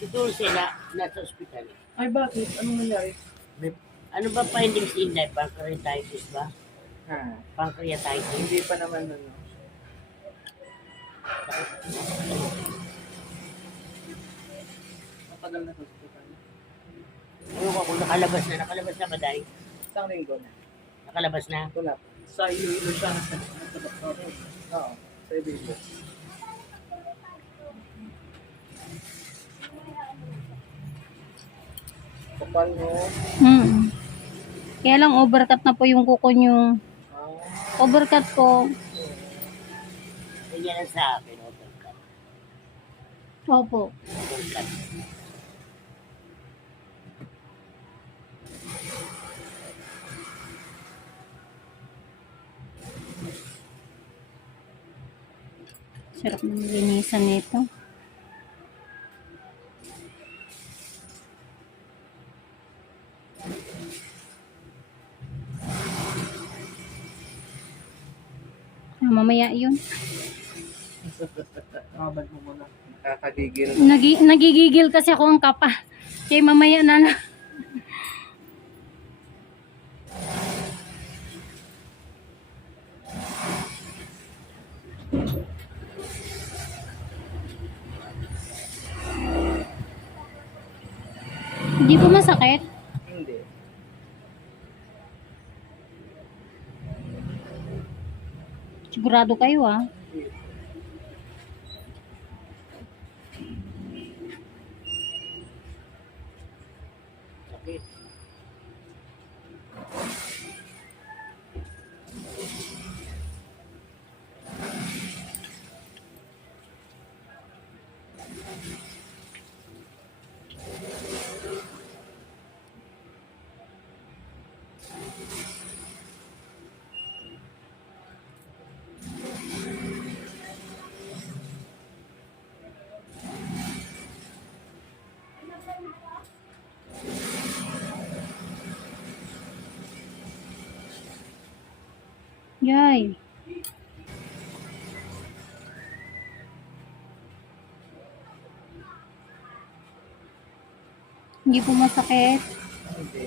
Si Dulce na nasa ospital. Ay, bakit? Anong nangyari? May, ano ba findings in life? Pancreatitis ba? Ha? Pancreatitis. Hindi pa naman ano. Matagal na sa hospital. Ano ko kung nakalabas na, nakalabas na ba dahil? Isang linggo na. Nakalabas na? Wala pa. Sa Iloilo siya nasa doktor. Oo, sa Iloilo. Kapal mo. Hmm. Kaya lang overcut na po yung kuko nyo. Ah, Overcut po. Ganyan ang sa akin. Overcut. Opo. Overcut. Sarap ng linisan nito. Mamaya yun. Nakabad mo muna. Nakakagigil. Nagi, nagigigil kasi ako ang kapa. Kaya mamaya na lang. Hindi po masakit. Sigurado kayo ah. Yay. Hindi po masakit. Hindi.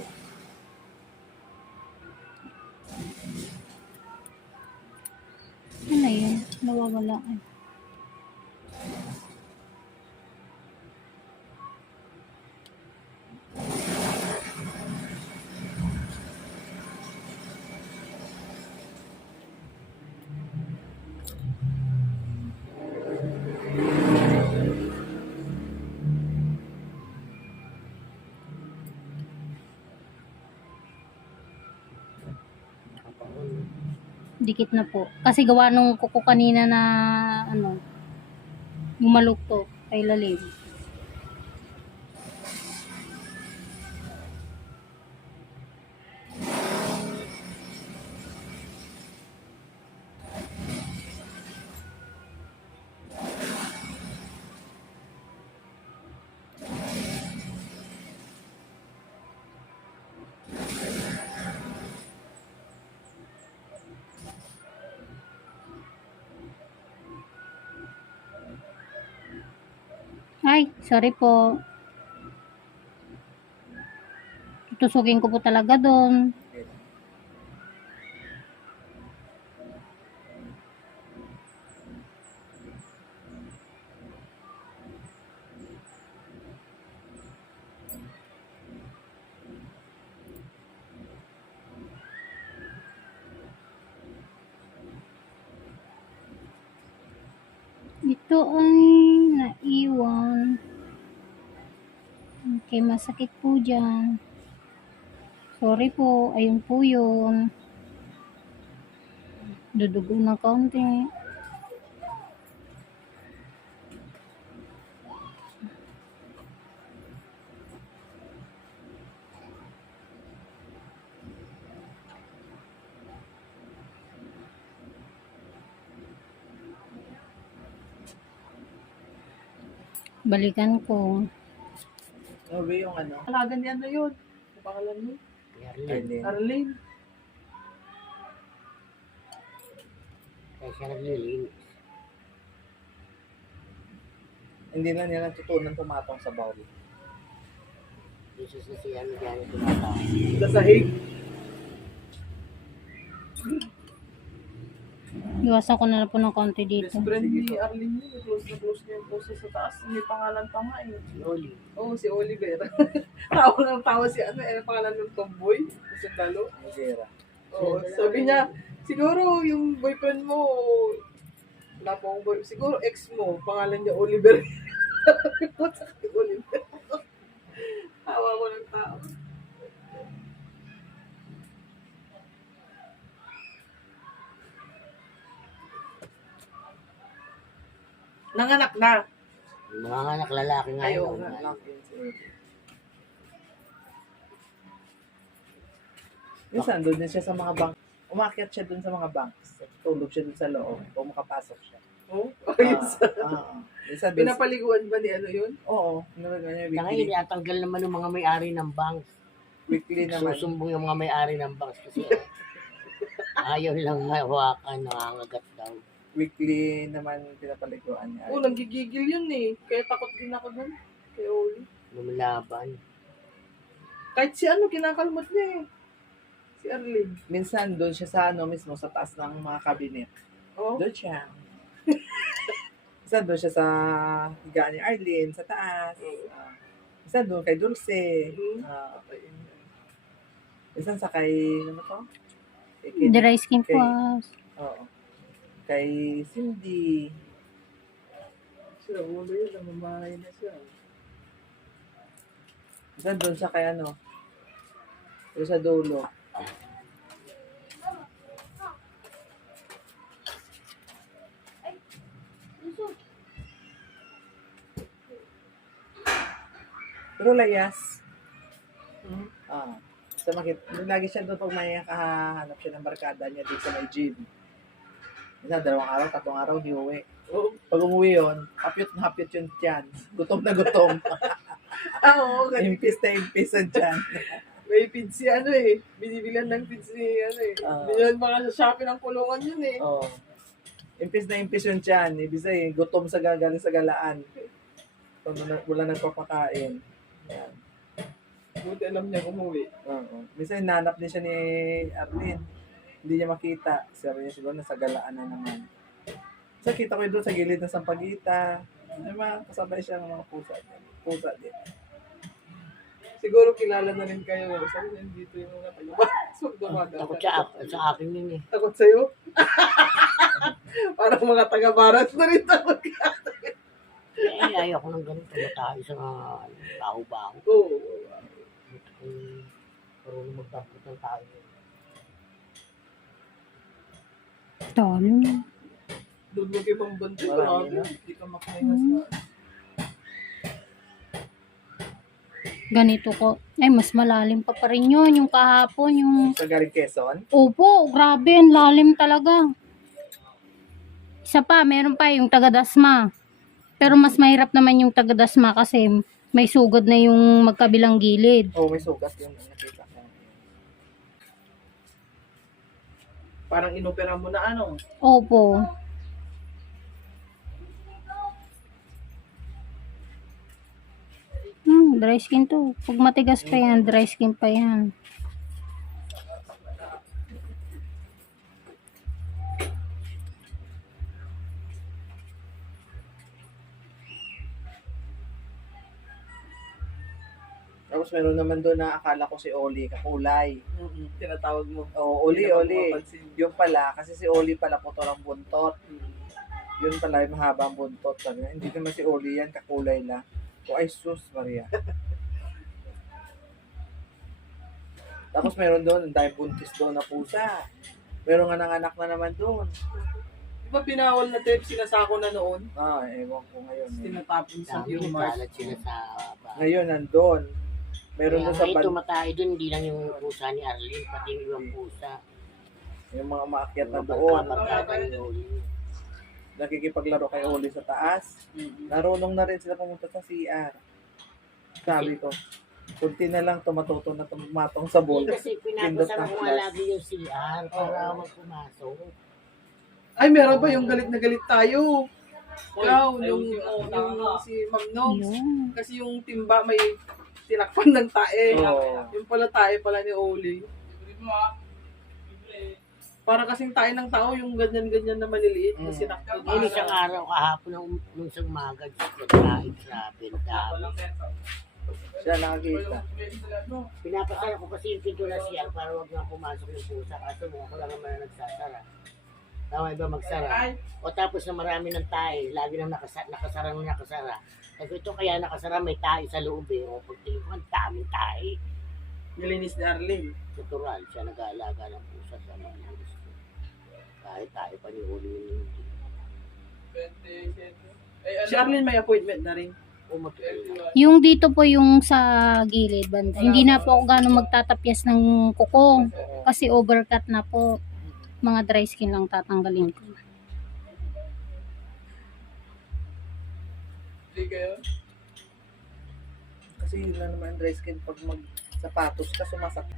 Ano yun? Nawawala. Dikit na po. Kasi gawa nung kuko kanina na ano, gumalukto kay lalim. Ay, sorry po. Tutusugin ko po talaga doon. Ito ay naiwan. Okay, masakit po dyan. Sorry po, ayun po yun. Dudugo ng kaunti. Balikan ko. Sabi yung ano. Alaga ni ano yun? Ano pangalan mo? Yarlin. Arlene. Kaya siya naglilinis. Hindi na niya natutunan pumatong sa bowl. Dito sa si ano dyan, tumatawa. Sa sahig. Iwasan ko na lang po ng konti Best dito. friend ni Arlene yun. Close na close niya yung puso sa taas. May pangalan pa nga eh. Si Oli. Oo, si Oliver. tawa ng tawa si ano, eh, pangalan ng tomboy. Si Talo. Magera. Oo, sabi niya, siguro yung boyfriend mo, wala pa akong boy, siguro ex mo, pangalan niya Oliver. Puta si Oliver. Tawa ko ng tao. Nanganak na. Mga anak lalaki nga Ayaw yun. nga. Minsan, doon din siya sa mga bank. Umakyat siya doon sa mga banks. Tulog siya doon sa loob. O makapasok siya. Oh, Ah, ayos. ah. Minsan doon. Pinapaliguan ba ni ano yun? Oo. Nalagyan niya Kaya weekly. ngayon, naman ng mga may-ari ng banks. Weekly naman. Susumbong yung mga may-ari ng banks kasi ah, ayaw lang hawakan, nangangagat daw. Weekly naman pinapaliguan niya. Oo, oh, nanggigigil yun eh. Kaya takot din ako dun. Kay Oli. Lumalaban. Kahit si ano, kinakalmot niya eh. Si Arlene. Minsan, doon siya sa ano mismo, sa taas ng mga cabinet. Oh, Doon siya. Minsan doon siya sa higaan ni Arlene, sa taas. Ah, minsan doon kay Dulce. Mhm. Ah, minsan sa kay, ano to? Kay skin po. Okay. ah. Oo. Kay Cindy. siya, ulo yun. Namamahay na siya. Minsan doon sa kay ano, doon sa dulo. Pero layas. Hmm? Ah. Sa makit, lagi siya doon pag may kahanap siya ng barkada niya dito sa may gym. Minsan, dalawang araw, tatlong araw, di uwi. Oo. Pag umuwi yun, hapyot na hapyot yung tiyan. Gutom na gutom. Ah, oo. kasi impis na impis ang tiyan. May feeds si ano eh. Binibilan ng feeds ni ano eh. Ah. Binilan pa nga sa Shopee ng kulungan yun eh. Oo. Impis na impis yung tiyan. Ibig sabihin, gutom sa gagaling sa galaan. So, wala, wala nagpapakain. Yan. Buti alam niya umuwi. Oo. Minsan, nanap din siya ni Arlene. Hindi niya makita. Sabi niya siguro, nasa galaan na naman. Sa kita ko yun doon sa gilid ng Sampagita. May mga kasabay siya ng mga pusa. Pusa din. Siguro kilala na rin kayo. Sabi niya dito yung mga. Huwag dumadaan. Takot sa, ak- sa akin yun eh. Takot sa'yo? Parang mga taga-barat na rin takot ka. Eh, ayaw ko ng ganito. Tayo sa mga tao-baho. Oo. Ito kung marunong magtapos ng tao. Dami. Kayo pang bantay. Grabe. na. Hindi ka makahinga sa... Ganito ko. Ay, mas malalim pa pa rin yun. Yung kahapon, yung... Sa galing Quezon. Opo, grabe. Ang lalim talaga. Isa pa, meron pa yung taga-dasma. Pero mas mahirap naman yung taga-dasma kasi may sugod na yung magkabilang gilid. Oo, may sugat yun. Nakita Parang inopera mo na ano. Opo. Hmm, dry skin to. Pag matigas pa yan, dry skin pa yan. Tapos meron naman doon na akala ko si Oli, kakulay. Mm-mm. Tinatawag mo. Oo, Oli, Oli. Yung pala, kasi si Oli pala putol ang buntot. Mm. Yun pala yung mahabang buntot. Sabi hindi naman si Oli yan, kakulay lang. O ay sus, Maria. Tapos meron doon, ang dahil buntis doon na pusa. Meron nga nanganak na naman doon. Di ba binawal na tape sinasako na noon? Ah, ewan ko ngayon. Eh. Tinatapon sa Dami yung mark. nagkalat sila sa. Ngayon, nandun. Meron Kaya doon sa ito ban- matay doon, hindi lang yung pusa ni Arlene, pati yung ibang pusa. yung mga maakyat na doon. barkada ni Oli. Nakikipaglaro kay Oli sa taas. Narunong na rin sila pumunta sa CR. Sabi ko, kunti na lang tumatuto na tumatong sa. Hindi kasi Pindot pinapasama ng nga flash. lagi yung CR para wag pumasok. Ay, meron ba yung galit na galit tayo? Crown, yung, yung si Ma'am. Yun. Kasi yung timba may tinakpan ng tae. Oo. Yung pala tae pala ni Oli. Para kasing tae ng tao, yung ganyan-ganyan na maliliit na Mm. sinaktan. Yung isang araw kahapon nung, nung isang umaga, nagkain sa benta. Siya nakakita. Pinapasara ko kasi yung pinto na siya para wag na pumasok yung pusa. Kaso mo ako lang naman na nagsasara. Tama iba magsara. O tapos na marami ng tayo, lagi nang nakasa, nakasara nung nakasara. Sabi ko, ito kaya nakasara may tayo sa loob eh. O pagtingin ko, ang daming tayo. Nilinis ni Arlene. Natural, siya nag-aalaga ng pusa sa mga gusto. Kahit tayo pa ni Uli yun. Si Arlene may appointment na rin. Umatuloy na. Yung dito po yung sa gilid banda. Hindi na po ako gano'ng magtatapyas ng kuko. Kasi overcut na po. Mga dry skin lang tatanggalin ko. Kasi yun lang naman dry skin pag mag sapatos ka sumasakit.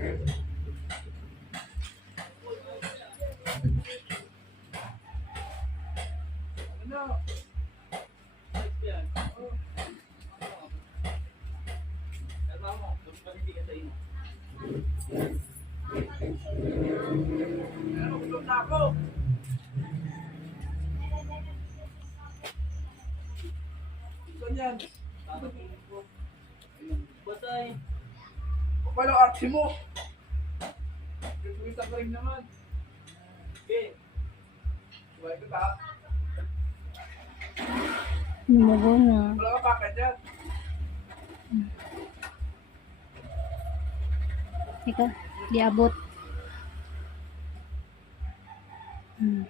Ganyan. Paano arte mo? Kumita ka rin naman. Okay. Wala ka ta. Lumugo na. Wala ka baka dyan. Teka, di abot. Hmm.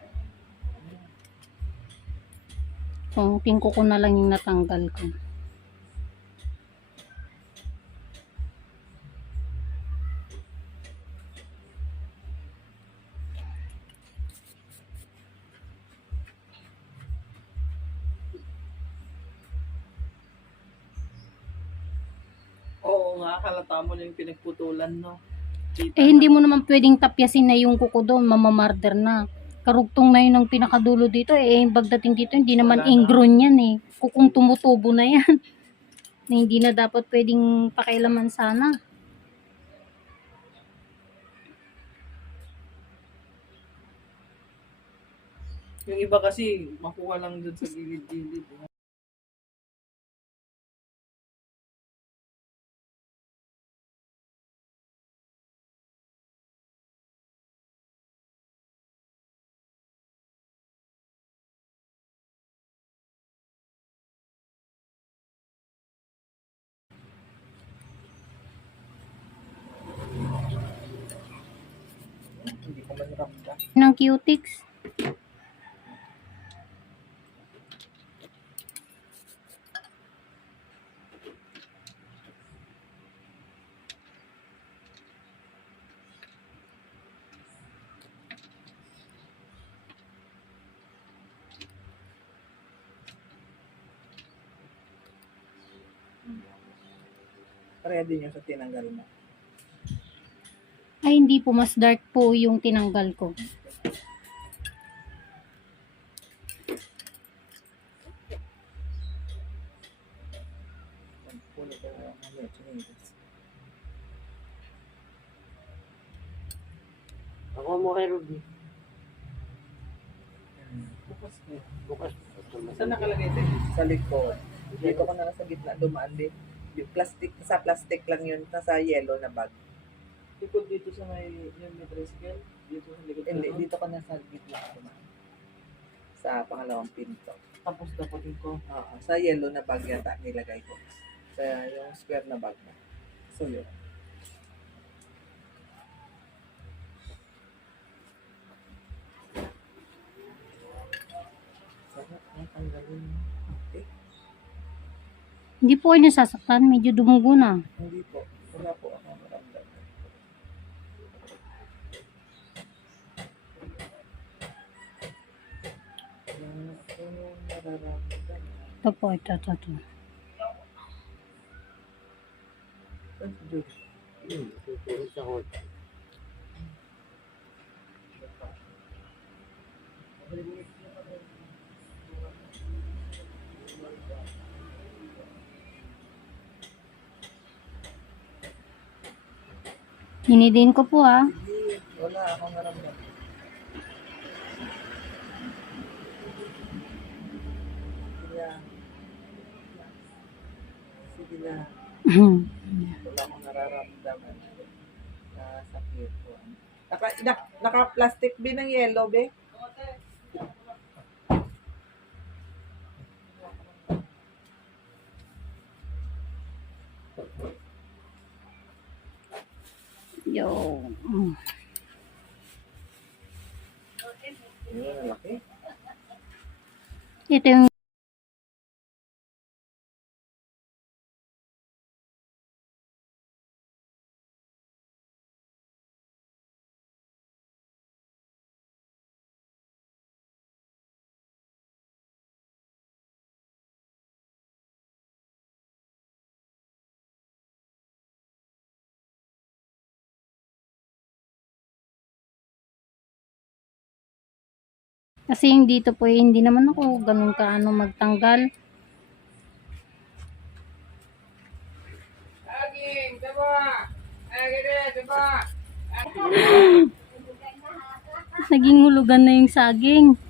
Kung tingko ko na lang yung natanggal ko. Nga, halata mo na yung pinagputulan, no? Kita Eh, hindi mo naman pwedeng tapyasin na yung kuko doon, mamamarder na. Karugtong na yun ang pinakadulo dito. Eh, pagdating dito, hindi naman Wala na. ingrown yan eh. Kukong tumutubo na yan. na hindi na dapat pwedeng pakialaman sana. Yung iba kasi, makuha lang dun sa gilid-gilid. Cutics. Pareha din yung sa tinanggal mo. Ay, hindi po. Mas dark po yung tinanggal ko. Chinilas. Ako mo kay Ruby. Bukas ko. Bukas. Saan nakalagay ito? Sa likod. Dito ko na lang sa gitna, dumaan din. Yung plastic, sa plastic lang yun, nasa yellow na bag. Likod dito sa may, yung may tricycle. Dito sa likod. Hindi, dito ko na sa gitna dumaan. Sa pangalawang pinto. Tapos dapat ko. Oo, sa yellow na bag yata nilagay ko. Sa yung square na bag na. So yun. Hindi po kayo nasasaktan. Medyo dumugo na. hindi po. Wala po ako maramdaman. Ito po, ito, ito, ito. Ay, si Diyos. Hmm, tuturo sa kota. Ninidiin ko po ah. Wala akong naramdaman. Sige na. Sige na. Wala akong nararamdaman na sakit ko. Naka, na, naka-plastic bin ng yellow, be? Yo. Laki. Ito yung kasi yung dito po eh, hindi naman ako ganun kaano magtanggal. Naging hulugan na yung saging. Saging,